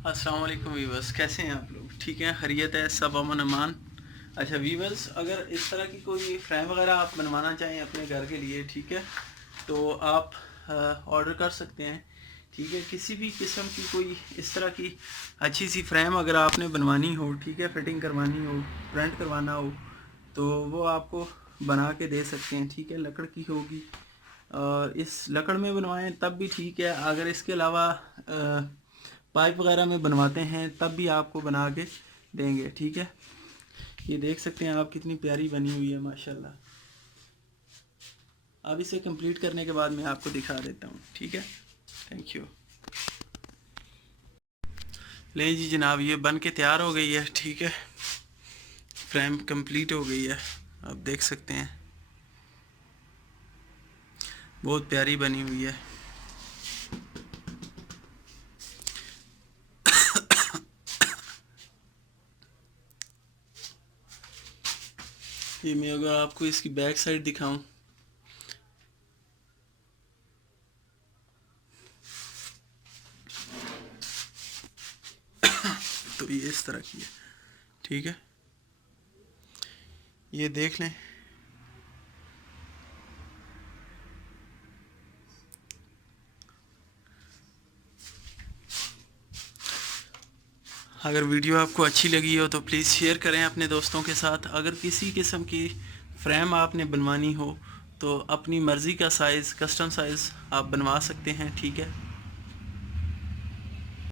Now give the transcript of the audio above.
अस्सलाम वालेकुम वीवर्स, कैसे हैं आप लोग? ठीक हैं, खैरियत है, सब अमन अमान। अच्छा वीवर्स, अगर इस तरह की कोई फ्रेम वगैरह आप बनवाना चाहें अपने घर के लिए, ठीक है, तो आप ऑर्डर कर सकते हैं। ठीक है, किसी भी किस्म की कोई इस तरह की अच्छी सी फ्रेम अगर आपने बनवानी हो, ठीक है, फिटिंग करवानी हो, प्रिंट करवाना हो, तो वो आपको बना के दे सकते हैं। ठीक है, लकड़ की होगी, इस लकड़ में बनवाएं तब भी ठीक है। अगर इसके अलावा पाइप वगैरह में बनवाते हैं तब भी आपको बना के देंगे। ठीक है, ये देख सकते हैं आप कितनी प्यारी बनी हुई है माशाल्लाह। अब इसे कंप्लीट करने के बाद मैं आपको दिखा देता हूँ। ठीक है, थैंक यू। ले जी जनाब, ये बन के तैयार हो गई है। ठीक है, फ्रेम कंप्लीट हो गई है, आप देख सकते हैं बहुत प्यारी बनी हुई है। ये मैं अगर आपको इसकी बैक साइड दिखाऊं तो ये इस तरह की है। ठीक है, ये देख लें। अगर वीडियो आपको अच्छी लगी हो तो प्लीज़ शेयर करें अपने दोस्तों के साथ। अगर किसी किस्म की फ्रेम आपने बनवानी हो तो अपनी मर्ज़ी का साइज़, कस्टम साइज़ आप बनवा सकते हैं। ठीक है।